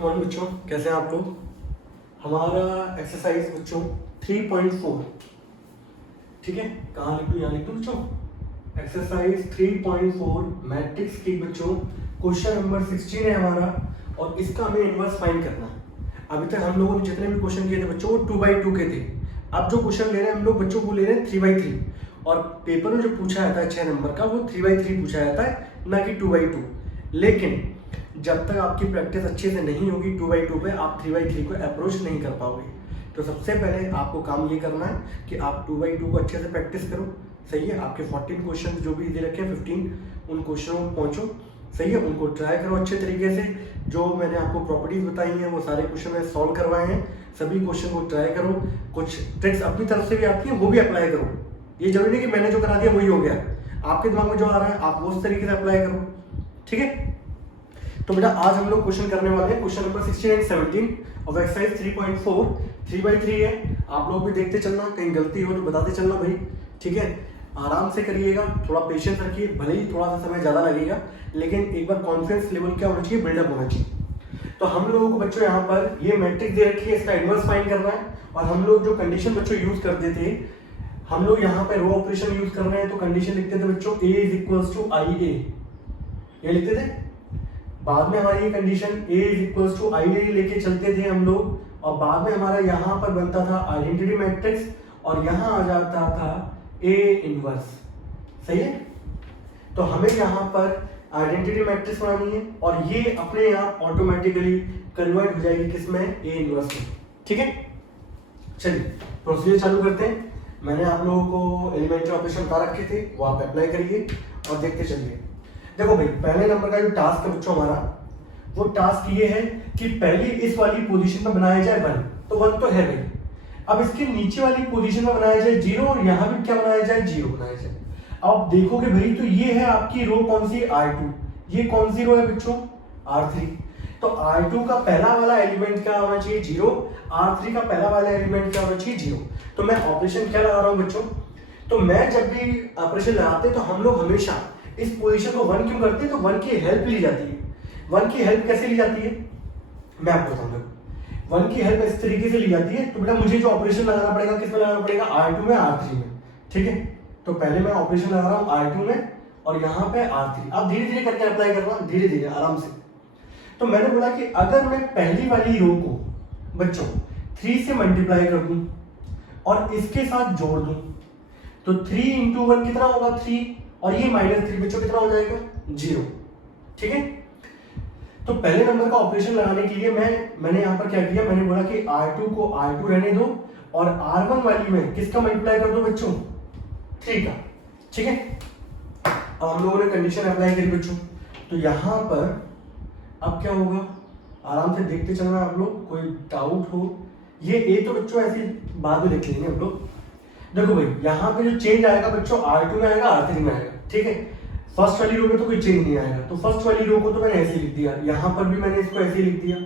Good morning बच्चों, कैसे हैं आप लोग। हमारा एक्सरसाइज बच्चों 3.4, ठीक है। कहाँ लिख दूँ, यहाँ लिख दूँ बच्चों। एक्सरसाइज 3.4 मैट्रिक्स की बच्चों क्वेश्चन नंबर 16 है हमारा, और इसका हमें इनवर्स फाइंड करना है। अभी तक हम लोगों ने जितने भी क्वेश्चन किए थे बच्चों वो 2x2 के थे। अब जो क्वेश्चन ले रहे हैं हम लोग बच्चों को ले रहे हैं 3x3, और पेपर में जो पूछा जाता है 6 नंबर का वो 3x3 पूछा जाता है, ना कि 2x2। लेकिन जब तक आपकी प्रैक्टिस अच्छे से नहीं होगी 2x2 पे, आप 3x3 को अप्रोच नहीं कर पाओगे। तो सबसे पहले आपको काम ये करना है कि आप 2x2 को अच्छे से प्रैक्टिस करो, सही है। आपके 14 क्वेश्चन जो भी दे रखे हैं 15 उन क्वेश्चनों में पहुंचो, सही है। उनको ट्राई करो अच्छे तरीके से। जो मैंने आपको प्रॉपर्टीज बताई हैं वो सारे क्वेश्चन मैंने सॉल्व करवाए हैं, सभी क्वेश्चन को ट्राई करो। कुछ ट्रिक्स अपनी तरफ से भी आती हैं वो भी अप्लाई करो। ये जरूरी नहीं कि मैंने जो करा दिया वही हो गया, आपके दिमाग में जो आ रहा है आप वो उस तरीके से अप्लाई करो, ठीक है। तो बेटा आज हम लोग क्वेश्चन करने वाले हैं question number 16 and 17 of exercise 3.4। 3x3 है, आप लोग भी देखते चलना, कहीं गलती हो तो बताते चलना भाई, ठीक है। आराम से करिएगा, थोड़ा पेशेंस रखिए, भले ही थोड़ा सा समय ज़्यादा लगेगा, लेकिन एक बार कॉन्फिडेंस लेवल क्या होना चाहिए, बिल्डअप होना चाहिए। तो हम लोगों को बच्चों यहाँ पर ये मैट्रिक्स दे रखी है, इसका इनवर्स फाइंड करना है। और हम लोग जो कंडीशन बच्चों यूज करते थे, हम लोग यहाँ पे रो ऑपरेशन यूज कर रहे हैं, तो कंडीशन लिखते थे बच्चों A is equals to IA, ये लिखते थे। बाद में हमारी ये condition A is equals to IA लेके चलते थे हम लोग, और बाद में हमारा यहाँ पर बनता था आइडेंटिटी मैट्रिक्स, और यहाँ आ जाता था A इनवर्स, सही है। तो हमें यहाँ पर आइडेंटिटी मैट्रिक्स बनानी है, और ये अपने आप ऑटोमेटिकली कन्वर्ट हो जाएगी किसमें, A इनवर्स में, ठीक है। चलिए प्रोसीजर चालू करते हैं। मैंने आप लोगों को एलिमेंट्री ऑपरेशन बता रखे थे, वो आप अप्लाई करिए और देखते चलिए। देखो भाई, पहले नंबर का जो टास्क है बच्चों हमारा, वो टास्क ये है कि पहले इस वाली पोजीशन में बनाया जाए 1, तो 1 तो है भाई। अब इसके नीचे वाली पोजीशन में बनाया जाए 0, और यहाँ भी क्या बनाया जाए, 0 बनाया जाए। अब देखोगे भाई, तो ये है आपकी रो कौन सी, R2। ये कौन सी रो है बच्चों, R3। तो R2 का पहला वाला एलिमेंट क्या होना चाहिए, 0। R3 का पहला वाला एलिमेंट क्या होना चाहिए, 0। तो मैं ऑपरेशन क्या लगा रहा हूँ बच्चों, तो मैं जब भी ऑपरेशन लगाते तो हम लोग हमेशा इस पोजीशन को 1 क्यों करते हैं, तो 1 की हेल्प ली जाती है। 1 की हेल्प कैसे ली जाती है, मैं आपको बताऊंगा। 1 की हेल्प इस तरीके से ली जाती है। तो बेटा मुझे जो ऑपरेशन लगाना पड़ेगा, किस में लगाना पड़ेगा, R2 में, R3 में, ठीक है। तो पहले मैं ऑपरेशन लगा रहा हूँ R2 में, और यहाँ पे R3। अब धीरे धीरे करके अप्लाई कर रहा हूँ, धीरे धीरे आराम से। तो मैंने बोला कि अगर मैं पहली वाली रो को बच्चों 3 से मल्टीप्लाई कर दूं और इसके साथ जोड़ दूं, तो 3 इंटू 1 कितना होगा, 3, और ये -3 बच्चों कितना हो जाएगा, 0, ठीक है। तो पहले नंबर का ऑपरेशन लगाने के लिए मैंने यहाँ पर क्या किया, मैंने बोला कि R2 को R2 रहने दो, और R1 वाली में किसका मल्टीप्लाई कर दो बच्चों, 3 का, ठीक है। अब हम लोगों ने कंडीशन अप्लाई करी बच्चों, तो यहाँ पर अब क्या होगा, आराम से देखते चलना आप लोग, कोई डाउट हो। ये A तो बच्चों ऐसे बाद में देख लेंगे हम लोग। देखो भाई, यहाँ पे जो चेंज आएगा बच्चों R2 में आएगा, R3 में आएगा, ठीक है। फर्स्ट वाली रो में तो कोई चेंज नहीं आएगा, तो फर्स्ट वाली रो को तो मैंने ऐसे ही लिख दिया, यहाँ पर भी मैंने इसको ऐसे ही लिख दिया,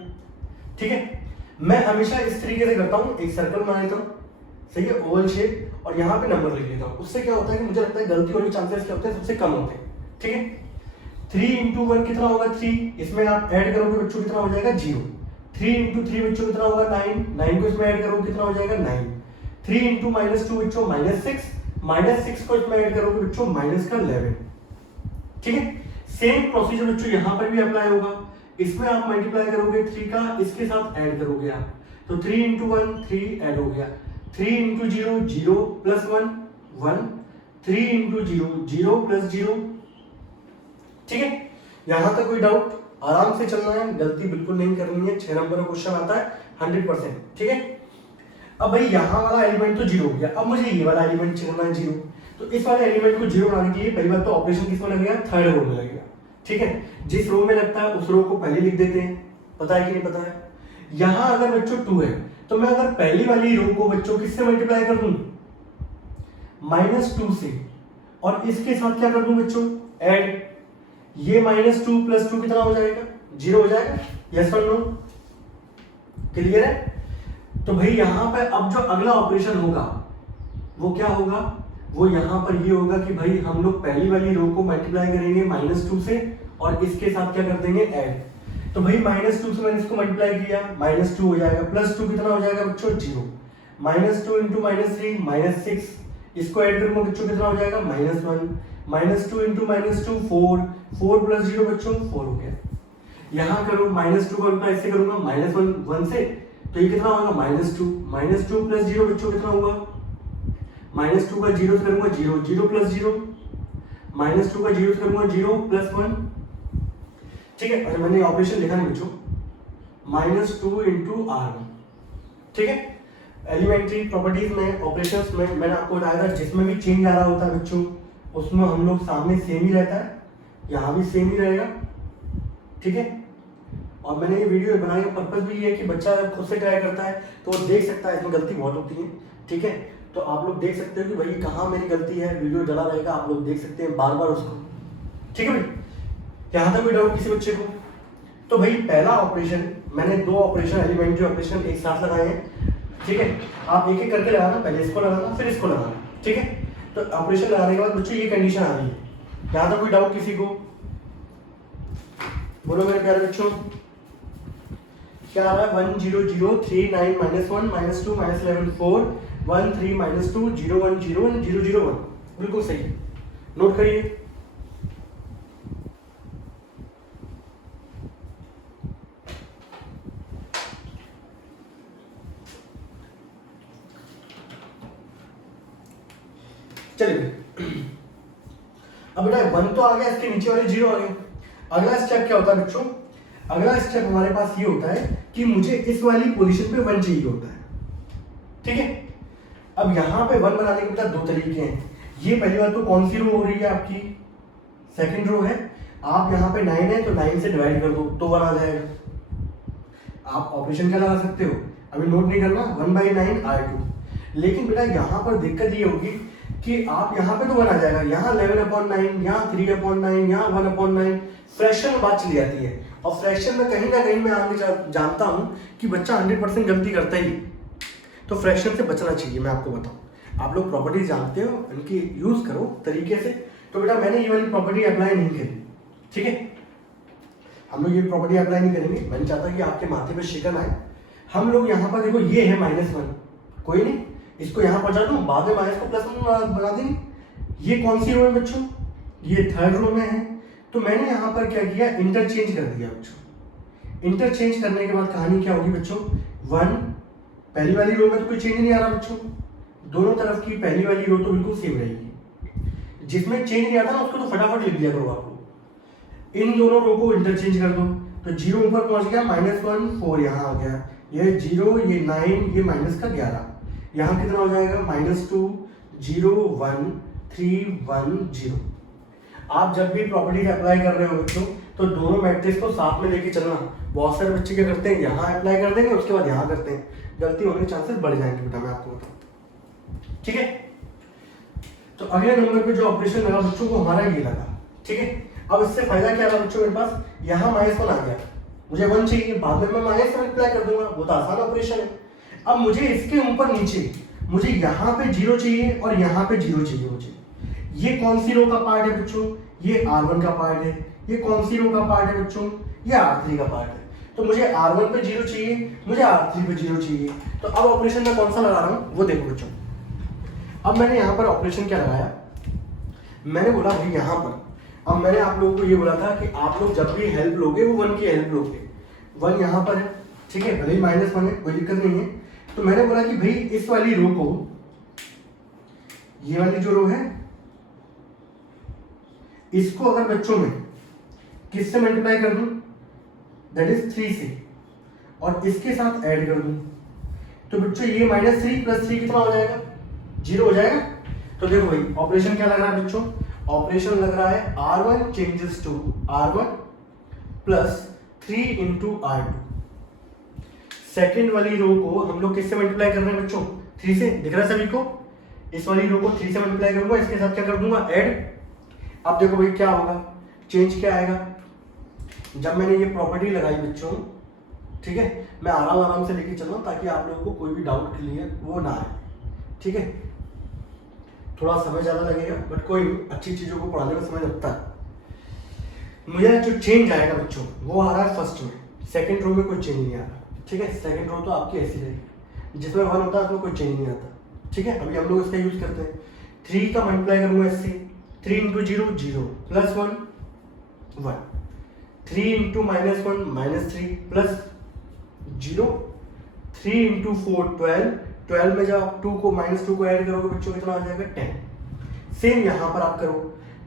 ठीक है। मैं हमेशा इस तरीके से करता हूँ, एक सर्कल बना लेता हूँ, सही है, ओवल शेप, और यहाँ पे नंबर लिख लेता हूँ। उससे क्या होता है कि मुझे लगता है गलती होने के चांसेस क्या होते हैं, सबसे कम होते हैं, ठीक है। 3 इंटू 1 कितना होगा, 3, इसमें आप ऐड करोगे बच्चों कितना हो जाएगा, 0। 3 इंटू 3 बच्चों कितना होगा, 9, 9 को इसमें ऐड करोगे कितना हो जाएगा, 9। 3 इंटू -2 बच्चों -6, -6 को इसमें ऐड करोगे बच्चों -11, ठीक है। सेम प्रोसीजर बच्चों यहाँ पर भी अप्लाई होगा। इसमें आप मल्टीप्लाई करोगे 3 का, इसके साथ ऐड करोगे आप, तो 3 इंटू 1 3 ऐड हो गया, 3 इंटू 0 0 प्लस 1 1, 3 इंटू 0 0 प्लस 0, ठीक है। यहां तक कोई डाउट, आराम से चलना है, गलती बिल्कुल नहीं करनी है। 6 नंबर का क्वेश्चन आता है 100%, ठीक है। अब भाई यहाँ वाला एलिमेंट तो 0 हो गया, अब मुझे ये वाला एलिमेंट चुनना है 0। तो इस वाले एलिमेंट को 0 बनाने के लिए पहली बात तो ऑपरेशन किसमें लगेगा, थर्ड रो में लगेगा, ठीक है। जिस रो में लगता है उस रो को पहले लिख देते हैं, पता है कि नहीं पता है। यहाँ अगर बच्चों 2 है, तो मैं अगर पहली वाली रो को बच्चों किससे मल्टीप्लाई कर दूं, -2 से, और इसके साथ क्या कर दूं बच्चों, ऐड। ये -2 + 2 कितना हो जाएगा, 0 हो जाएगा, यस और नो, क्लियर है। तो भाई यहाँ पे अब जो अगला ऑपरेशन होगा वो क्या होगा, वो यहाँ पर ये होगा कि भाई हम लोग पहली वाली रो को मल्टीप्लाई करेंगे -2 से, और इसके साथ क्या कर देंगे, ऐड। तो भाई -2 से मैंने इसको मल्टीप्लाई किया, -2 हो जाएगा, +2 कितना हो जाएगा बच्चों 0, -2 इंटू -3 -6, इसको ऐड करूंगा बच्चों कितना हो जाएगा -1, -2 इंटू -2 4, 4 + 0 बच्चों 4 हो गया। यहाँ करूँ -2 को मल्टीप्लाई इससे करूंगा -1 से, तो ये कितना होगा -2, -2 + 0 बच्चों कितना होगा, -2 का 0 से करूंगा 0, 0 + 0, -2 का 0 से करूंगा 0 + 1, ठीक है। और मैंने ऑपरेशन लिखा नहीं बच्चों, -2 इंटू R1, ठीक है। एलिमेंट्री प्रॉपर्टीज में ऑपरेशंस में मैंने आपको बताया था जिसमें भी चेंज आ रहा होता है बच्चों उसमें हम लोग सामने सेम ही रहता है, यहाँ भी सेम ही रहेगा, ठीक है। और मैंने ये वीडियो बनाने का पर्पज भी ये है कि बच्चा अगर खुद से ट्राई करता है तो वो देख सकता है इसमें गलती बहुत होती है, ठीक है। तो आप लोग देख सकते हो कि भाई कहाँ मेरी गलती है, वीडियो डला रहेगा, आप लोग देख सकते हैं बार बार उसको, ठीक है भाई। यहाँ तक कोई डाउट किसी बच्चे को? तो भाई पहला ऑपरेशन मैंने 2 ऑपरेशन एलिमेंट्री ऑपरेशन एक साथ लगाए हैं, ठीक है। आप एक एक करके लगाना, पहले इसको लगाना फिर इसको लगाना, ठीक है। तो ऑपरेशन लगाने के बाद बच्चों ये कंडीशन आ रही है, यहाँ तक कोई डाउट किसी को? बोलो मेरे प्यारे बच्चों, क्या आ रहा है? 1 0 0 3 9 -1 -2 -11 4 1 3 -2 0 1 0 1 0 0 1, बिल्कुल सही, नोट करिए। चलिए अब बेटा 1 तो आ गया, इसके नीचे वाले 0 आ गए। अगला स्टेप क्या होता है बच्चों? अगला स्टेप हमारे पास ये होता है कि मुझे इस वाली पोजीशन पे 1 चाहिए होता है, ठीक है। अब यहाँ पे 1 बनाने के बेटा 2 तरीके हैं। ये पहली बात तो कौन सी रो हो रही है आपकी? सेकंड रो है। आप यहाँ पे 9 है तो 9 से डिवाइड कर दो तो 1 आ जाएगा। आप ऑपरेशन क्या लगा सकते हो, अभी नोट नहीं करना, 1/9 R2। लेकिन बेटा यहाँ पर दिक्कत ये होगी कि आप यहाँ पे तो 1 आ जाएगा, यहाँ 11/9, यहाँ 3/9, यहाँ 1/9, फ्रैक्शन में बात चली जाती है। और फ्रैक्शन में कहीं ना कहीं मैं आगे जानता हूँ कि बच्चा 100% गलती करता ही, तो फ्रैक्शन से बचना चाहिए। मैं आपको बताऊँ, आप लोग प्रॉपर्टी जानते हो, इनकी यूज करो तरीके से। तो बेटा मैंने ये वाली प्रॉपर्टी अप्लाई नहीं करी, ठीक है। हम लोग ये प्रॉपर्टी अप्लाई नहीं करेंगे, मैंने चाहता कि आपके माथे पे शिकन आए। हम लोग यहाँ पर देखो ये है -1, कोई नहीं, इसको यहाँ पहुंचा दूं, बाद में माइनस को +1 बना देंगे। ये कौन सी रो है बच्चों? ये थर्ड रो में है। तो मैंने यहाँ पर क्या किया, इंटरचेंज कर दिया बच्चों। इंटरचेंज करने के बाद कहानी क्या होगी बच्चों, 1 पहली वाली रो में तो कोई चेंज नहीं आ रहा बच्चों, दोनों तरफ की पहली वाली रो तो बिल्कुल सेम रहेगी। जिसमें चेंज नहीं आता ना उसको तो फटाफट लिख दिया करो आप लोग। इन दोनों रो को इंटरचेंज कर दो, तो 0 ऊपर पहुंच गया, -1 4 यहाँ आ गया, ये 0 ये 9 ये -11, यहाँ कितना हो जाएगा -2 0 1 3 1 0। आप जब भी प्रॉपर्टी अप्लाई कर रहे हो बच्चों तो दोनों मैट्रिक्स को साथ में लेके चलना। बहुत सारे बच्चे क्या करते हैं, यहाँ अप्लाई कर देंगे उसके बाद यहाँ करते हैं, गलती होने के चांसेस बढ़ जाएंगे बेटा, मैं आपको बताऊँ, ठीक है। तो अगले नंबर पे जो ऑपरेशन लगा बच्चों को हमारा ये लगा, ठीक है। अब इससे फायदा क्या रहा बच्चों, मेरे पास यहाँ -1 आ गया, मुझे 1 चाहिए, बाद में मैं माइनस में अप्लाई कर दूंगा, वो तो आसान ऑपरेशन है। अब मुझे इसके ऊपर नीचे मुझे यहाँ पे 0 चाहिए और यहाँ पे 0 चाहिए मुझे। ये कौन सी रो का पार्ट है बच्चों? ये R1 का पार्ट है। ये कौन सी रो का पार्ट है बच्चों? ये R3 का पार्ट है। तो मुझे R1 पे 0 चाहिए, मुझे R3 पे 0 चाहिए। तो अब ऑपरेशन में कौन सा लगा रहा हूँ वो देखो बच्चों। अब मैंने यहाँ पर ऑपरेशन क्या लगाया, मैंने बोला भाई यहाँ पर, अब मैंने आप लोगों को ये बोला था कि आप लोग जब भी हेल्प लोगे वो 1 की हेल्प लोगे। 1 यहाँ पर है, ठीक है, भले ही -1 है, कोई दिक्कत नहीं है। तो मैंने बोला कि भाई इस वाली रो को, ये वाली जो रो है, इसको अगर बच्चों में किससे मल्टीप्लाई कर दूं, दैट इज 3 से, और इसके साथ ऐड कर दूं, तो बच्चों ये -3 + 3 कितना हो जाएगा, 0 हो जाएगा। तो देखो भाई ऑपरेशन क्या लग रहा है बच्चों, ऑपरेशन लग रहा है R1 changes to R1 plus 3 × R2। Second वाली रो को हम लोग किससे मल्टीप्लाई कर रहे हैं बच्चों, 3 से, दिख रहा है सभी को। इस वाली रो को 3 से मल्टीप्लाई करूंगा, इसके साथ क्या कर दूंगा, ऐड। अब देखो भाई क्या होगा, चेंज क्या आएगा, जब मैंने ये प्रॉपर्टी लगाई बच्चों, ठीक है, मैं आराम से लेके चल रहा हूँ ताकि आप लोगों को कोई भी डाउट क्लियर वो ना आए, ठीक है। थोड़ा समय ज़्यादा लगेगा बट कोई अच्छी चीज़ों को पढ़ाने में समय लगता है। मुझे जो चेंज आएगा बच्चों वो आ रहा है फर्स्ट में, सेकंड रो में कोई चेंज नहीं आ रहा, ठीक है। सेकंड रो तो आपकी ऐसी रहेगी, जिसमें 1 होता है उसमें कोई चेंज नहीं आता, ठीक है। अभी हम लोग इसका यूज करते हैं। 3 का मल्टीप्लाई करूंगा इससे, 3 into 0 0 plus 1 1, 3 into -1 -3 plus 0, 3 into 4 12, 12 में जब आप 2 को -2 को ऐड करोगे बच्चों कितना आ जाएगा 10। सेम यहाँ पर आप करो,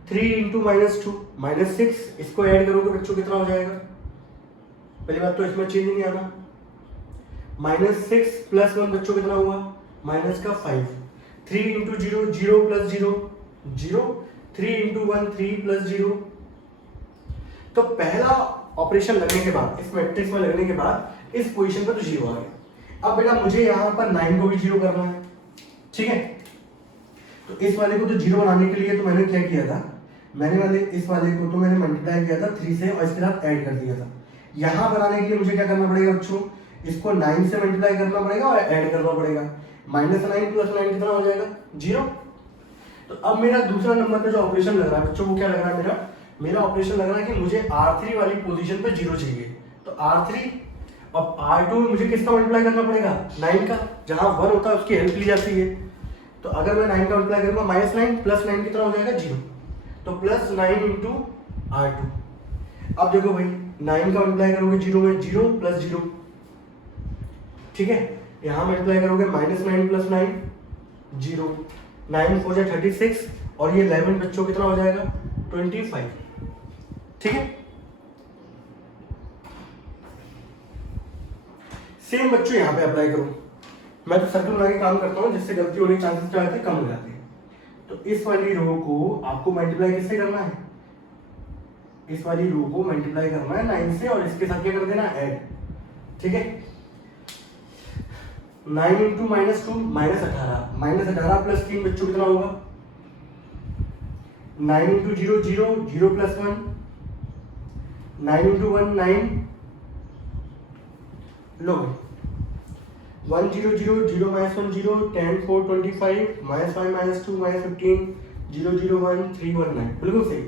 3 इंटू -2 -6, इसको ऐड करोगे बच्चों कितना हो जाएगा। पहली बात तो इसमें चेंज नहीं आना। -6 प्लस 1 बच्चों कितना हुआ -5। 3 इंटू 0 0 प्लस 0 0, 3 इंटू 1 3 प्लस 0। तो पहला ऑपरेशन लगने के बाद, इस मैट्रिक्स में लगने के बाद इस पोजीशन पर तो 0 आ गया। अब बेटा मुझे यहाँ पर 9 को भी 0 करना है, ठीक है। तो इस वाले को तो 0 बनाने के लिए तो मैंने क्या किया था, इस वाले को तो मैंने मल्टीप्लाई किया था 3 से और इसके साथ ऐड कर दिया था। यहाँ बनाने के लिए मुझे क्या करना पड़ेगा बच्चों, इसको 9 से मल्टीप्लाई करना पड़ेगा और ऐड करना पड़ेगा। -9 प्लस 9 कितना हो जाएगा 0। तो अब मेरा दूसरा नंबर पे जो ऑपरेशन लग रहा है बच्चों, वो क्या लग रहा है, मेरा ऑपरेशन लग रहा है कि मुझे R3 वाली पोजीशन पे 0 चाहिए। तो R3 अब R2 में मुझे किसका मल्टीप्लाई करना पड़ेगा 9 का, जहां 1 होता है उसकी हेल्प ली जाती है। तो अगर मैं 9 का मल्टीप्लाई करूंगा -9 प्लस 9 कितना हो जाएगा 0, तो +9 इंटू R2। अब देखो भाई 9 का मल्टीप्लाई करोगे 0 में 0 प्लस 0, ठीक है। यहाँ मल्टीप्लाई करोगे -9 प्लस 9 0, 9 4 जा 36 और ये 11 बच्चों कितना हो जाएगा 25, ठीक है। सेम बच्चों यहाँ पे अप्लाई करो। मैं तो सर्कल बना के काम करता हूँ, जिससे गलती होने के चांसेस क्या होते हैं, कम हो जाते हैं। तो इस वाली रो को आपको मल्टीप्लाई किससे करना है, इस वाली रो को मल्टीप्लाई करना है 9 से और इसके साथ क्या कर देना ऐड, ठीक है। 9 इंटू -2 -18 प्लस 3 बच्चों कितना होगा 9 इंटू 0 0 0 प्लस 1, 9 इंटू 1 9, लो 1 0 0 0 -1 0 10 4 25 -5 -2 -15 0 0 1 3 1 9, बिल्कुल सही।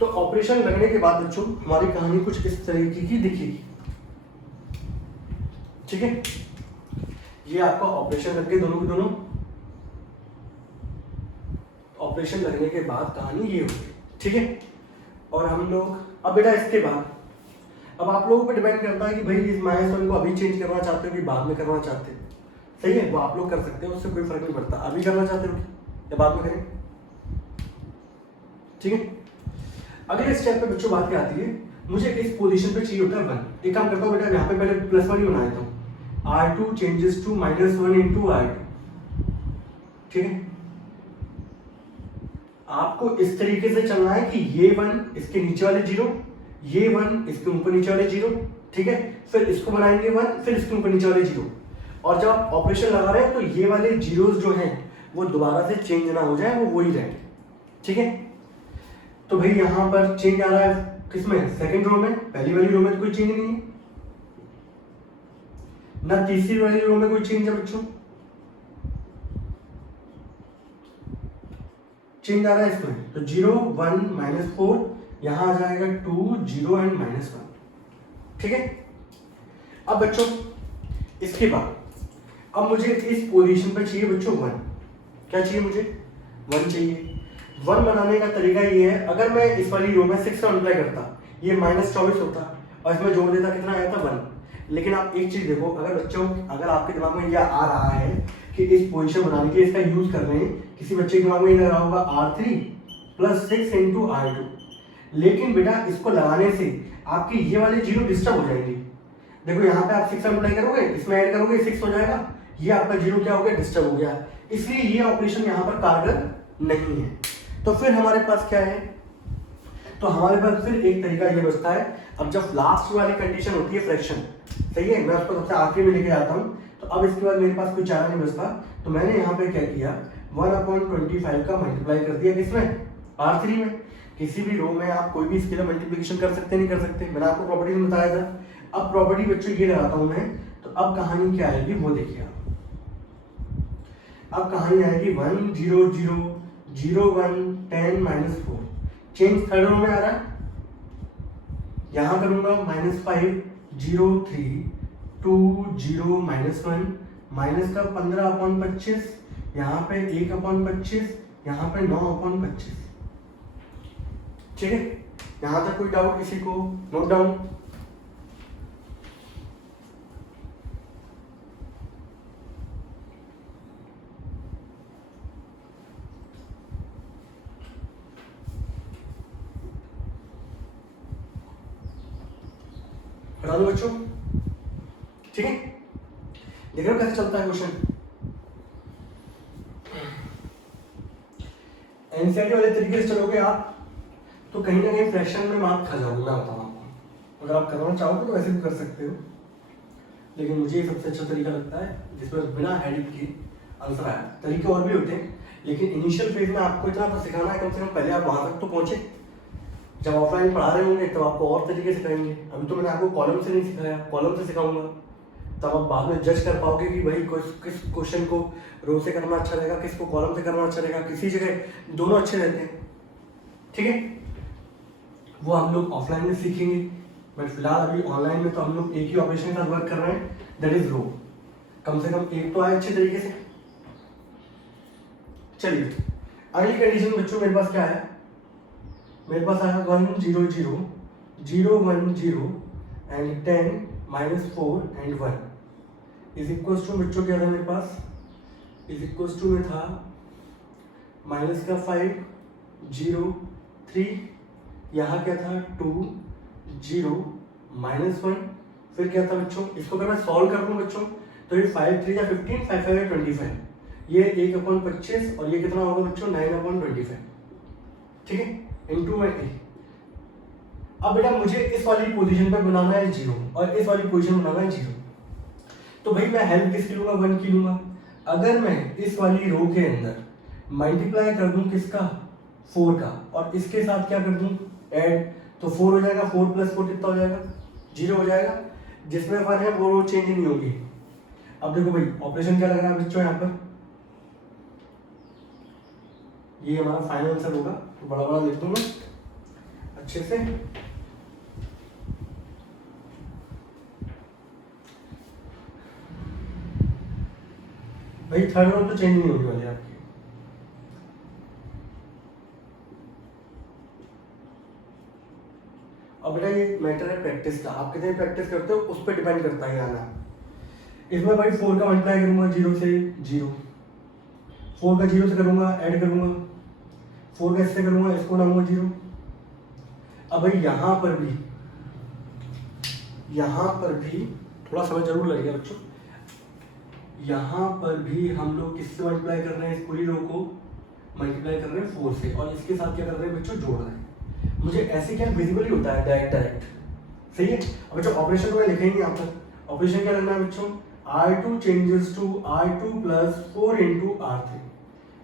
तो ऑपरेशन लगने के बाद बच्चों हमारी कहानी कुछ इस तरीके की दिखेगी, ठीक है। ये आपका ऑपरेशन लग गए दोनों के दोनों। ऑपरेशन लगने के बाद कहानी ये होगी, ठीक है। और हम लोग अब बेटा इसके बाद अब आप लोगों पर डिपेंड करता है कि भाई इस -1 को अभी चेंज करना चाहते हो कि बाद में करना चाहते हो, सही है। वो आप लोग कर सकते हो, उससे कोई फर्क नहीं पड़ता। अभी करना चाहते हो या बाद में करें, ठीक है। अगले स्टेप पे बच्चों बात क्या आती है, मुझे इस पोजीशन पे चाहिए होता है 1। एक काम करता हूँ बेटा, यहाँ पे पहले +1 ही बना देता हूँ। R2 changes to -1 into R2, ठीक है। आपको इस तरीके से चलना है कि ये 1 इसके नीचे वाले 0, ये 1 इसके ऊपर नीचे वाले 0, ठीक है। फिर इसको बनाएंगे 1, फिर इसके ऊपर नीचे वाले 0। और जब आप ऑपरेशन लगा रहे हैं तो ये वाले जीरोस जो हैं वो दोबारा से चेंज ना हो जाए, वो वही रहेंगे, ठीक है। तो भाई यहाँ पर चेंज आ रहा है किसमें, सेकंड रो में। पहली वाली रो में तो कोई चेंज नहीं है, ना तीसरी वाली रो में कोई चेंज है बच्चों। चेंज आ रहा है इसमें, तो 0 1 -4, यहां आ जाएगा 2 0 एंड -1, ठीक है। अब बच्चों इसके बाद अब मुझे इस पोजीशन पर चाहिए बच्चों 1। क्या चाहिए मुझे 1 चाहिए। 1 बनाने का तरीका ये है, अगर मैं इस वाली रो में 6 का मल्टीप्लाई करता, ये -24 होता और इसमें जोड़ देता, कितना आया था 1। लेकिन आप एक चीज देखो, अगर बच्चों अगर आपके दिमाग में यह आ रहा है कि इस पोजीशन बनाने के लिए इसका यूज कर रहे हैं, किसी बच्चे के दिमाग में लग रहा होगा R3 + 6 इंटू R2, लेकिन बेटा इसको लगाने से आपकी ये वाले 0 डिस्टर्ब हो जाएंगे। देखो यहाँ पे आप 6 का मल्टीप्लाई करोगे, इसमें ऐड करोगे 6 हो जाएगा, ये आपका 0 क्या हो गया डिस्टर्ब हो गया, इसलिए ये ऑपरेशन यहाँ पर कारगर नहीं है। तो फिर हमारे पास क्या है, तो हमारे पास फिर एक तरीका ये बचता है। अब जब लास्ट वाली कंडीशन होती है फ्रैक्शन, सही है, मैं उसको सबसे आखिरी में लेके आता हूँ। तो अब इसके बाद मेरे पास कोई चारा नहीं बचता, तो मैंने यहाँ पे क्या किया 1/25 का मल्टीप्लाई कर दिया किसमें, R3 में। किसी भी रो में आप कोई भी स्केलर मल्टीप्लिकेशन कर सकते नहीं कर सकते, मैंने आपको प्रॉपर्टी में बताया था। अब प्रॉपर्टी बच्चों ये लगाता हूँ मैं, तो अब कहानी क्या आएगी वो देखिए आप। अब कहानी आएगी 1 0 0 0 1 10 -4, चेंज थर्ड रो में आ रहा है, यहां करूंगा -5 0.320 -1 माइनस का 15/25, यहाँ पे 1/25, यहाँ पे 9/25। ठीक है, यहाँ तक कोई डाउट किसी को? Note down. हटा दो बच्चों। ठीक है, देख रहे हो कैसे चलता है क्वेश्चन। एनसीईआरटी वाले तरीके से चलोगे आप तो कहीं ना कहीं फ्रैक्शन में मार्क खा जाओगे, मैं बताऊँ आपको। अगर आप करना चाहोगे तो वैसे भी कर सकते हो, लेकिन मुझे ये सबसे अच्छा तरीका लगता है जिसमें बिना हेडिंग के आंसर आया। तरीके और भी होते हैं, लेकिन इनिशियल फेज में आपको इतना तो सिखाना है, कम से कम पहले आप वहां तक तो पहुंचे। जब ऑफलाइन पढ़ा रहे होंगे तब आपको और तरीके सिखाएंगे। अभी तो मैंने आपको कॉलम से नहीं सिखाया, कॉलम से सिखाऊंगा, तब आप बाद में जज कर पाओगे कि भाई किस क्वेश्चन को रो से करना अच्छा रहेगा, किसको कॉलम से करना अच्छा रहेगा। किसी जगह दोनों अच्छे रहते हैं। ठीक है, वो हम लोग ऑफलाइन में सीखेंगे, बट फिलहाल अभी ऑनलाइन में तो हम लोग एक ही ऑपरेशन के साथ वर्क कर रहे हैं, दैट इज रो। कम से कम एक तो आए अच्छे तरीके से। चलिए, अगली कंडीशन बच्चों मेरे पास क्या है? मेरे पास आया 1 0 0 0 1 0 and 10 -4 and 1 is equal to, बच्चों क्या था मेरे पास? इज इक्वल टू में था माइनस का 5 0 3, यहाँ क्या था 2 0 -1, फिर क्या था बच्चों? इसको अगर मैं सॉल्व कर दूं बच्चों तो ये 5 3 या 15, 5 5 या 25, ये 1/25 और ये कितना होगा बच्चों? 9/25। ठीक है, इनटू में ए। अब बेटा मुझे इस वाली पोजीशन पे बनाना है 0 और इस वाली पोजीशन बनाना है 0, तो भाई मैं हेल्प किसकी लूंगा? 1 की लूंगा। अगर मैं इस वाली रो के अंदर मल्टीप्लाई कर दूं किसका? 4 का, और इसके साथ क्या कर दूं? ऐड, तो 4 हो जाएगा, 4 + 4 कितना हो जाएगा? 0 हो जाएगा। जिसमें 1 है वो चेंज नहीं होगी। अब देखो भाई ऑपरेशन क्या लग रहा है बच्चों यहाँ पर? ये हमारा फाइनल आंसर होगा, तो बड़ा बड़ा लिख दूंगा अच्छे से। भाई थर्ड रो तो चेंज नहीं होगी वाली आपकी। अब बेटा ये मैटर है प्रैक्टिस का, आप कितने प्रैक्टिस करते हो उस पर डिपेंड करता है आना। इसमें भाई 4 का मल्टीप्लाई करूंगा 0 से 0, 4 का 0 से करूंगा, ऐड करूंगा, 4 का इससे करूंगा, इसको लाऊंगा 0। अब भाई यहाँ पर भी थोड़ा समय जरूर लगेगा बच्चों। यहाँ पर भी हम लोग किससे मल्टीप्लाई कर रहे हैं? इस पूरी रो को मल्टीप्लाई कर रहे हैं 4 से, और इसके साथ क्या कर रहे हैं बच्चों? जोड़ रहे हैं। मुझे ऐसे क्या विजिबली होता है डायरेक्ट, सही है। अब बच्चों ऑपरेशन को मैं लिखेंगे यहाँ पर। ऑपरेशन क्या करना है बच्चों? R2 changes to R2 + 4 × R3।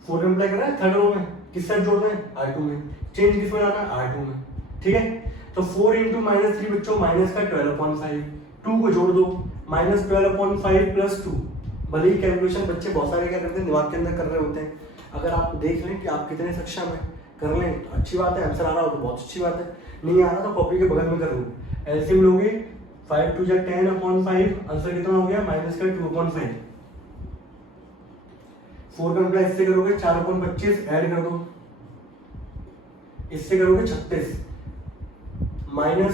4 का मल्टीप्लाई कर रहे हैं थर्ड रो में, किस साथ जोड़ रहे हैं? R2 में। चेंज किस में लाना है? R2 में। ठीक है, तो 4 × -3 बच्चों माइनस का 12/5, 2 को जोड़ दो, -12/5 + 2। भले ही कैलकुलेशन बच्चे बहुत सारे क्या करते हैं दिमाग के अंदर कर रहे होते हैं, अगर आप देख लें कि आप कितने सक्षम हैं, कर लें तो अच्छी बात है। आंसर आ रहा हो तो बहुत अच्छी बात है, नहीं आ रहा तो कॉपी के बगल में कर लो। एलसीएम लोगे 5 2 = 10/5, आंसर कितना हो गया? -2/5। 4 का मल्टीप्लाई इससे करोगे 4/25, ऐड कर दो, इससे करोगे 36, -1 +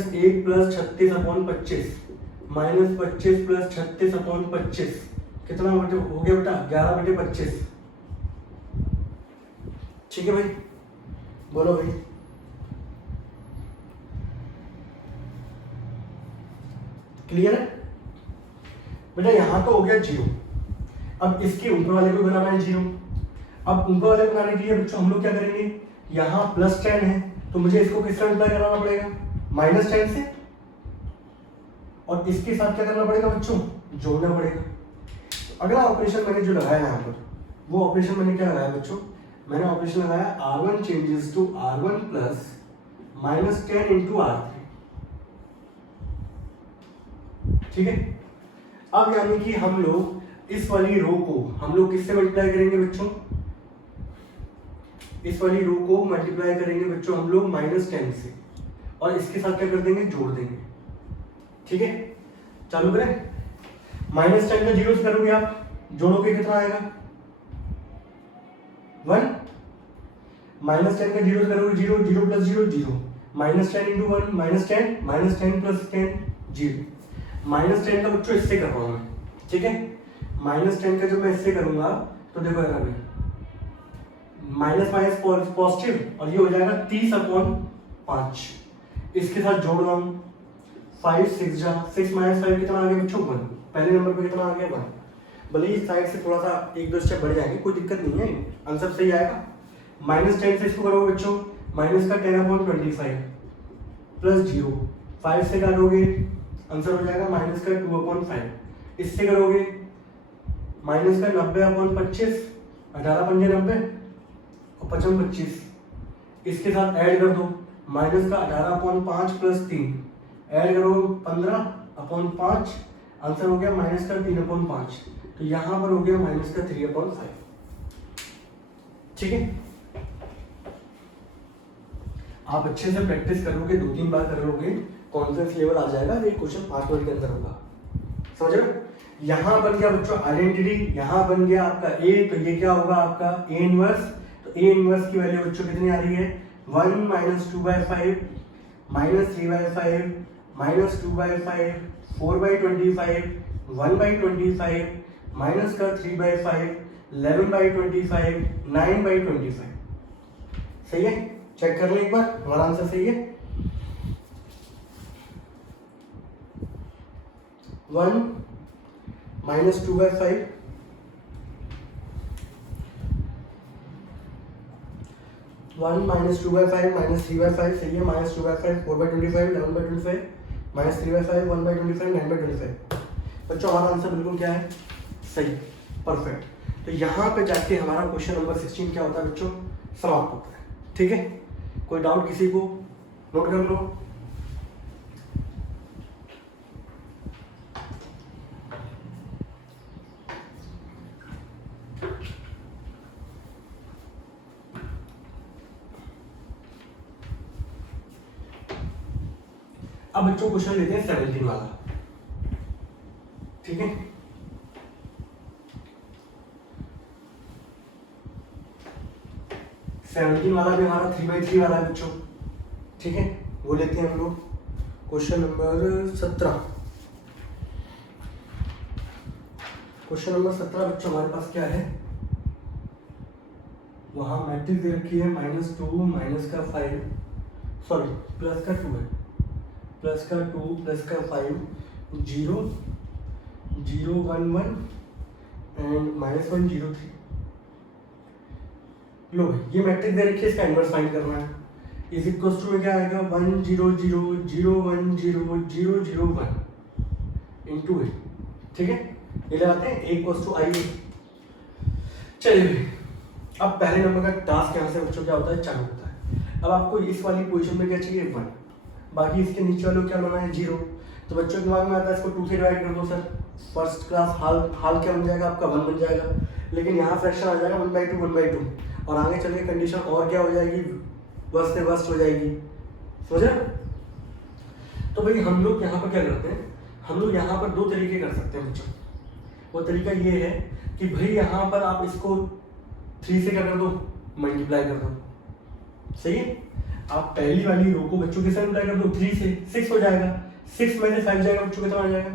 36/25, -25 + 36/25 कितना हो गया बेटा? 11/25। ठीक है भाई, बोलो भाई। क्लियर है बेटा? यहां तो हो गया 0। अब इसके ऊपर वाले को बनाना है 0। अब ऊपर वाले बनाने के लिए बच्चों हम लोग क्या करेंगे? यहाँ +10 है तो मुझे इसको किससे मल्टीप्लाई कराना पड़ेगा? -10 से, और इसके साथ क्या करना पड़ेगा बच्चों? जोड़ना पड़ेगा। अगला ऑपरेशन मैंने जो लगाया यहाँ पर, वो ऑपरेशन मैंने क्या लगाया बच्चों? मैंने ऑपरेशन लगाया R1 changes to R1 + -10 × R3। ठीक है, अब यानी कि हम लोग इस वाली रो को हम लोग किससे मल्टीप्लाई करेंगे बच्चों? इस वाली रो को मल्टीप्लाई करेंगे बच्चों हम लोग -10 से, और इसके साथ क्या कर देंगे? जोड़ देंगे। ठीक है, चालू करें। -10 का 0 से करोगे आप, जोड़ोगे कितना आएगा 1। -10 का 0 से करोगे 0, 0 + 0 0, -10 × 1 -10, -10 + 10 0। -10 का बच्चों इससे कर रहा हूँ मैं, ठीक है। -10 का जब मैं इससे करूंगा तो देखो यार अभी माइनस माइनस पॉजिटिव और ये हो जाएगा 30/5। इसके साथ जोड़ रहा हूँ 5 6 जा 6 - 5 कितना आ गया बच्चों 1। पहले नंबर पे कितना आ गया 1। भले इस साइड से थोड़ा सा 1-2 स्टेप बढ़ जाएंगे, कोई दिक्कत नहीं है, आंसर सही आएगा। -10 से इसको करोगे बच्चों माइनस का 10/25 प्लस 0, 5 से करोगे आंसर हो जाएगा माइनस का 2/5। इससे करोगे माइनस का 90/25, 18×5 = 90 और 55/25। इसके साथ ऐड कर दो माइनस का 18/5 प्लस 3, ऐड करो 15/5, आंसर हो गया माइनस का 3/5। तो यहां पर हो गया माइनस का 3/5, ठीक है। आप अच्छे से प्रैक्टिस करोगे, 2-3 बार करोगे, कॉन्फिडेंस लेवल आ जाएगा। ये क्वेश्चन 5 मिनट के अंदर होगा, समझ रहे हो। यहां बन गया बच्चों आइडेंटिटी, यहां बन गया आपका ए, तो ये क्या होगा आपका ए इनवर्स। तो ए इनवर्स की वैल्यू बच्चों कितनी आ रही है 1 - 2/5 -3/5 -2/5 4/25 1/25 माइनस का 3/5 11/25 9/25। सही है, चेक कर ले एक बार, हमारा आंसर सही है। 1 - 2/5 1 - 2/5 -3/5 सही है, -2/5 4/25 11/25 -3/5 1/25 9/25। बच्चों हमारा आंसर बिल्कुल क्या है सही, परफेक्ट। तो यहाँ पे जाके हमारा क्वेश्चन नंबर 16 क्या होता है बच्चों समाप्त होता है, ठीक है। कोई डाउट किसी को, नोट कर लो। अब बच्चों क्वेश्चन लेते हैं 17 वाला, ठीक है। वाला भी हमारा 3/3 वाला है बच्चों, ठीक है। वो लेते हैं हम लोग क्वेश्चन नंबर 17। क्वेश्चन नंबर 17 बच्चों हमारे पास क्या है, वहां मैट्रिक्स दे रखी है -2 माइनस का 5 सॉरी प्लस का 2 है, प्लस का 2 प्लस का 5 0 0 1 1 एंड -1 0 3। लो ये मैट्रिक्स दे रखी है, इसका इनवर्स फाइंड करना है। इज इक्वल टू में क्या आएगा 1 0 0 0 1 0 0 0 1 इनटू ए, ठीक है। ये लगाते हैं a इक्वल टू आई। चलिए अब पहले नंबर का टास्क यहाँ से बच्चों क्या होता है चालू होता है। अब आपको इस वाली पोजीशन में क्या चाहिए 1, बाकी इसके नीचे वालों क्या बनाना है 0। तो बच्चों के दिमाग में आता है इसको 2 से डिवाइड कर दो सर, फर्स्ट क्लास हाल क्या बन जाएगा आपका 1 बन जाएगा, लेकिन यहाँ फ्रैक्शन आ जाएगा 1/2 1/2 और आगे चल के कंडीशन और क्या हो जाएगी वर्स्ट से वर्स्ट हो जाएगी, समझे। तो भाई हम लोग यहाँ पर क्या करते हैं, हम लोग यहाँ पर 2 तरीके कर सकते हैं बच्चों। वो तरीका ये है कि भाई यहाँ पर आप इसको 3 से क्या कर दो मल्टीप्लाई कर दो, सही है। आप पहली वाली रो को बच्चों के साथ मल्टीप्लाई कर दो 3 से 6 हो जाएगा, 6 में से 5 जाएगा बच्चों कितना आ जाएगा,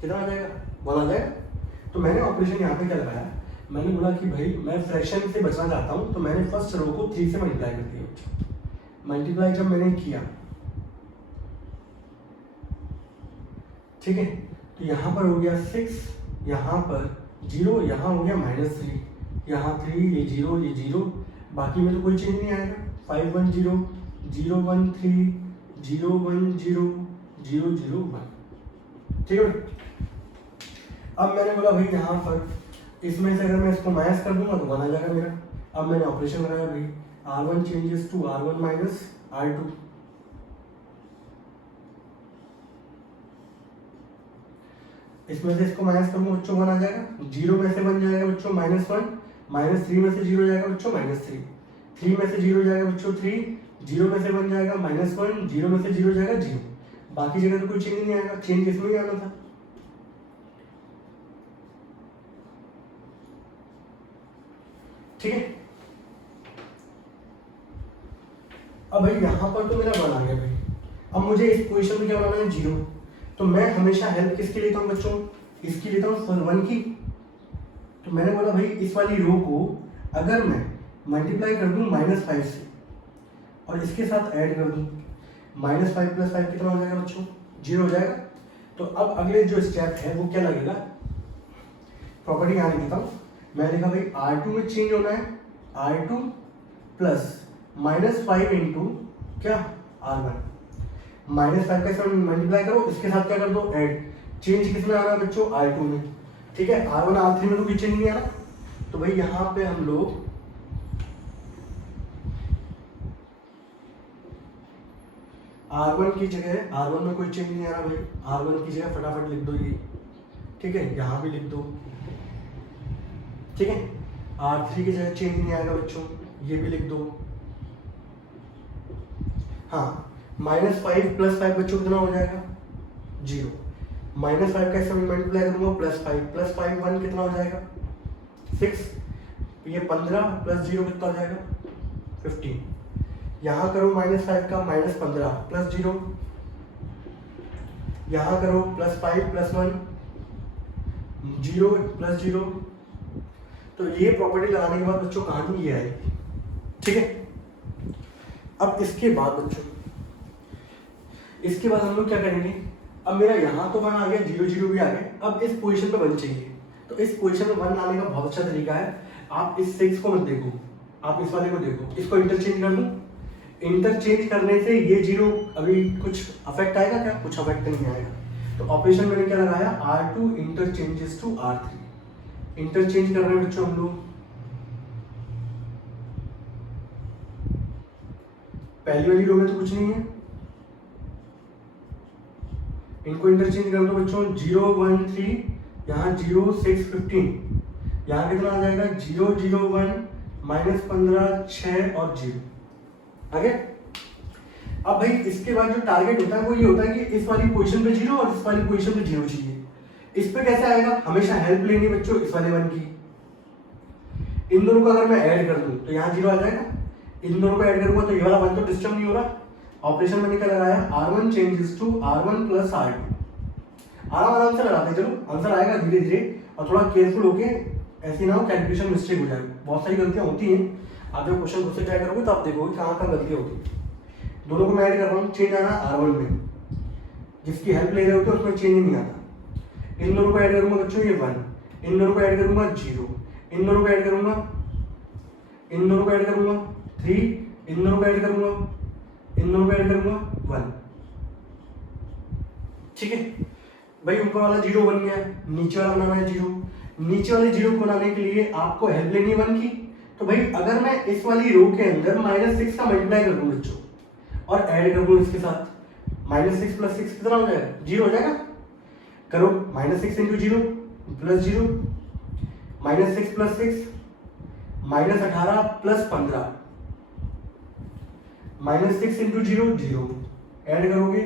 कितना आ जाएगा 1 आ जाएगा। तो मैंने ऑपरेशन यहाँ पे क्या लगाया, मैंने बोला कि भाई मैं फ्रैक्शन से बचना चाहता हूँ, तो मैंने फर्स्ट रो को 3 से मल्टीप्लाई कर दिया। मल्टीप्लाई जब मैंने किया, ठीक है, तो यहाँ पर हो गया 6, यहाँ पर 0, यहाँ हो गया -3, यहाँ 3, ये 0 ये 0, बाकी में तो कोई चेंज नहीं आएगा। 5 1 0 0 1 3 0 1 0 0 0 1, ठीक है। अब मैंने बोला भाई यहाँ पर इसमें से अगर मैं इसको माइनस कर दूंगा तो 1 आ जाएगा मेरा। अब मैंने ऑपरेशन लगाया भाई R1 changes to R1 minus R2, इसमें से इसको माइनस करूंगा बच्चों 1 आ जाएगा। 0 में से 1 जाएगा बच्चों -1, -3 में से 0 जाएगा बच्चों -3, 3 में से 0 जाएगा बच्चों 3, 0 में से 1 जाएगा -1, 0 में से 0 जाएगा 0, बाकी जगह तो कोई चेंज नहीं आएगा, चेंज इसमें ही आना था। ठीक है, अब भाई यहाँ पर तो मेरा 1 आ गया भाई। अब मुझे इस पोजीशन में क्या बनाना है, 0। तो मैं हमेशा हेल्प किसकी लेता हूँ बच्चों, इसकी लेता हूँ फॉर 1 की। तो मैंने बोला भाई इस वाली रो को अगर मैं मल्टीप्लाई कर दूँ -5 से और इसके साथ ऐड कर दूँ, -5 + 5 कितना हो जाएगा बच्चों, 0 हो जाएगा। तो अब अगले जो स्टेप है वो क्या लगेगा, प्रॉपर्टी यहाँ लिखता हूँ मैं, लिखा भाई R2 में चेंज होना है, R2 प्लस -5 इंटू क्या R1, -5 का मल्टीप्लाई करो, इसके साथ क्या कर दो ऐड, चेंज किसमें आ रहा है बच्चों, R2 में। ठीक है, R1 R3 में तो कोई चेंज नहीं आ रहा। तो भाई यहाँ पे हम लोग R1 की जगह, R1 में कोई चेंज नहीं आ रहा भाई, R1 की जगह फटाफट लिख दो ये। ठीक है, यहाँ भी लिख दो। ठीक है, R3 की जगह चेंज नहीं आएगा बच्चों, ये भी लिख दो। हाँ, -5 + 5 बच्चों कितना हो जाएगा, 0। -5 का इसमें मल्टीप्लाई करूंगा, +5 + 5 1 कितना हो जाएगा, 6। ये 15 + 0 कितना हो जाएगा, 15। यहाँ करो -5 का -15 + 0, यहाँ करो +5 + 1 0 + 0। तो ये प्रॉपर्टी लगाने के बाद बच्चों कहानी ये आएगी। ठीक है, अब इसके बाद बच्चों, इसके बाद हम लोग क्या करेंगे, अब मेरा यहाँ तो 1 आ गया, 0 0 भी आ गया, अब इस पोजीशन पे 1 चाहिए। तो इस पोजीशन में 1 लाने का बहुत अच्छा तरीका है, आप इस 6 को मत देखो, आप इस वाले को देखो, इसको इंटरचेंज कर दूं। इंटरचेंज करने से ये 0 अभी कुछ अफेक्ट आएगा क्या, कुछ अफेक्ट नहीं आएगा। तो ऑपरेशन मैंने क्या लगाया, R2 interchanges to R3। Interchange कर रहे हैं बच्चों हम लोग, पहली वाली रो में तो कुछ नहीं है, इनको इंटरचेंज कर दो बच्चों, 0 1 3, यहाँ 0 6 15, यहाँ कितना आ जाएगा 0 0 1 -15 6 और 0 आगे। अब भाई इसके बाद जो टारगेट होता है वो ये होता है कि इस वाली पोजीशन पे 0 और इस वाली पोजीशन पे 0 चाहिए। इस पे कैसे आएगा, हमेशा हेल्प लेनी बच्चों इस वाले 1 की। इन दोनों को अगर मैं ऐड कर दूं तो यहाँ 0 आ जाएगा, इन दोनों को ऐड करूंगा तो ये वाला 1 तो डिस्टर्ब नहीं हो रहा। ऑपरेशन मैंने क्या लगाया, R1 changes to R1 + R2। आराम से लगाते चलो, आंसर आएगा धीरे धीरे, और थोड़ा केयरफुल होके, ऐसी ना हो कैलकुलेशन मिस्टेक हो जाए। बहुत सारी गलतियां होती हैं, आप जब क्वेश्चन खुद से ट्राई करोगे तो आप देखोगे कहाँ कहाँ गलतियां होती है। दोनों को मैं ऐड कर रहा हूँ, चेंज आना R1 में, जिसकी हेल्प ले रहे होते उसमें चेंज नहीं आता। इन दोनों को ऐड करूंगा बच्चों ये 1, इन दोनों को ऐड करूंगा 0, इन दोनों को ऐड करूंगा, इन दोनों को ऐड करूंगा 3, इन दोनों को ऐड करूंगा, इन दोनों को ऐड करूंगा 1। ठीक है भाई, ऊपर वाला 0 बन गया, नीचे वाला बनाना है 0। नीचे वाले 0 को बनाने के लिए आपको हेल्प लेनी है 1 की। तो भाई अगर मैं इस वाली रो के अंदर -6 का मल्टीप्लाई कर दूं बच्चों और ऐड कर दूं इसके साथ, -6 + 6 कितना हो जाएगा, 0 हो जाएगा। करो -6 × 0 + 0, -6 + 6 -18 + 15, -6 × 0 0, ऐड करोगे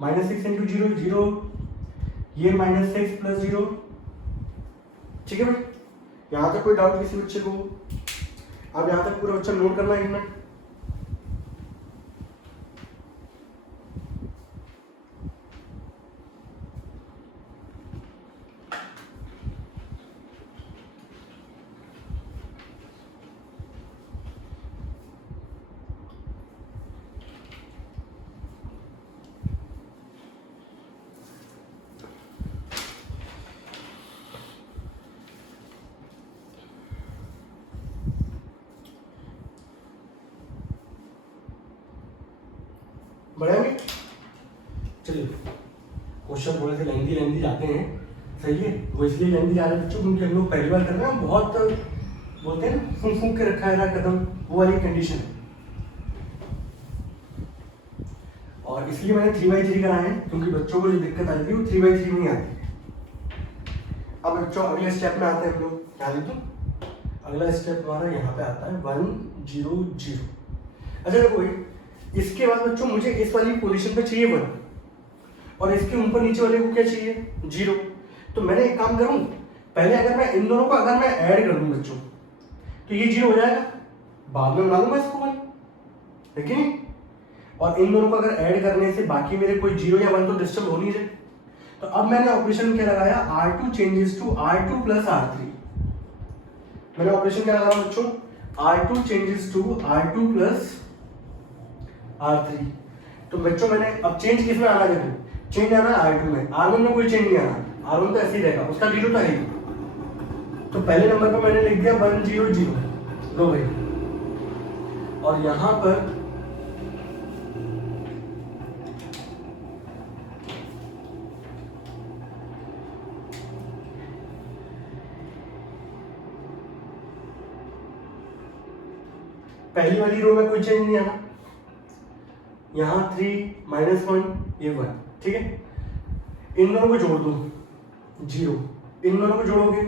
-6 × 0 0, ये -6 + 0। ठीक है भाई, यहाँ तक कोई डाउट किसी बच्चे को? अब यहाँ तक पूरा बच्चा नोट करना है 1 मिनट। बढ़िया भी, चलिए क्वेश्चन थोड़े से लेंदी जाते हैं, सही है। वो इसलिए लेंदी जा रहे हैं बच्चों क्योंकि हम लोग पहली बार कर रहे हैं, बहुत बोलते हैं ना फूंक के रखा है कदम, वो वाली कंडीशन है। और इसलिए मैंने 3/3 कराए हैं क्योंकि बच्चों को जो दिक्कत आती है वो 3/3 में आती है। अब बच्चों अगले स्टेप में आते हैं हम लोग, क्या लिख दूं, अगला स्टेप हमारा यहाँ पे आता है 1 0 0। अच्छा देखो इसके बाद बच्चों मुझे इस वाली पोजीशन पे चाहिए 1, और इसके ऊपर नीचे वाले को क्या चाहिए, 0। तो मैंने एक काम करूं, पहले अगर मैं इन दोनों को अगर मैं ऐड कर दूं बच्चों, तो ये 0 हो जाएगा, बाद में बना लूंगा इसको 1, है कि नहीं। और इन दोनों को अगर ऐड करने से बाकी मेरे कोई 0 या 1 तो डिस्टर्ब हो नहीं जाए। तो अब मैंने ऑपरेशन क्या लगाया, R2 changes to R2 plus R3। मैंने ऑपरेशन क्या लगाया बच्चों, R2 changes to R2 plus R3। तो बच्चों मैंने अब चेंज किस में आना, देखो चेंज आना है R2 में, R1 में कोई चेंज नहीं आना, R1 तो ऐसे ही रहेगा, उसका 0 तो है ही। तो पहले नंबर पर मैंने लिख दिया 1 0 0, लो भाई। और यहां पर पहली वाली रो में कोई चेंज नहीं आना, यहाँ 3 -1 ये 1, ठीक है। इन दोनों को जोड़ दो 0, इन दोनों को जोड़ोगे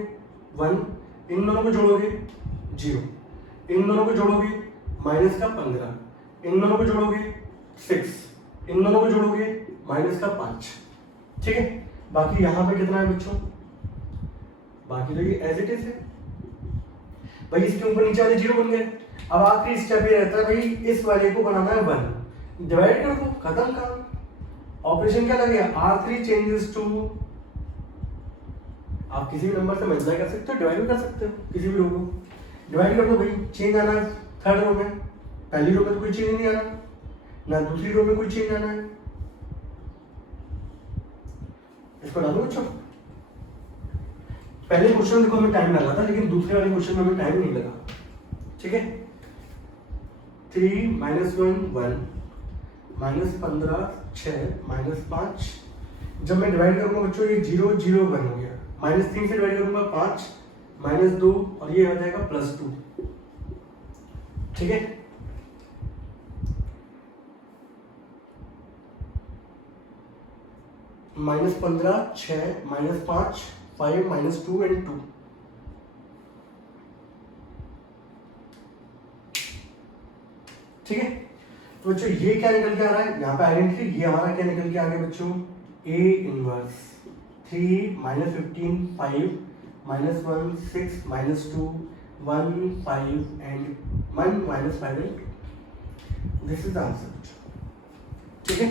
1, इन दोनों को जोड़ोगे 0, इन दोनों को जोड़ोगे -15, इन दोनों को जोड़ोगे 6, इन दोनों को जोड़ोगे -5, ठीक है। बाकी यहाँ पे कितना है बच्चों, बाकी तो ये एज इट इज है भाई, इसके ऊपर नीचे वाले 0 बन गए। अब आखिरी स्टेप ये रहता है भाई, इस वाले को बनाना है 1, डिवाइड कर दो, खत्म काम। ऑपरेशन क्या लगेगा, R3 चेंजेस टू, आप किसी भी नंबर से मल्टीप्लाई कर सकते हो, डिवाइड भी कर सकते हो, किसी भी रो को डिवाइड कर दो भाई। चेंज आना है थर्ड रो में, पहली रो में तो कोई चेंज नहीं आना, ना दूसरी रो में कोई चेंज आना है। इसको डालो बच्चों। पहले क्वेश्चन देखो हमें टाइम लगा था, लेकिन दूसरे वाले क्वेश्चन में हमें टाइम नहीं लगा, ठीक है। 3 -1 1 -15 6 -5, जब मैं डिवाइड करूंगा बच्चों ये 0 0 1 हो गया, -3 से डिवाइड करूंगा 5 -2 और ये हो जाएगा +2, ठीक है। -15 6 -5 5 -2 एंड 2, ठीक है। तो बच्चों ये क्या निकल के आ रहा है, यहाँ पे आइडेंटिटी, ये हमारा क्या निकल के आ गया बच्चों, A inverse 3 -15 5 -1 6 -2 1 5 and 1 -5 and 2, this is the answer, ठीक है।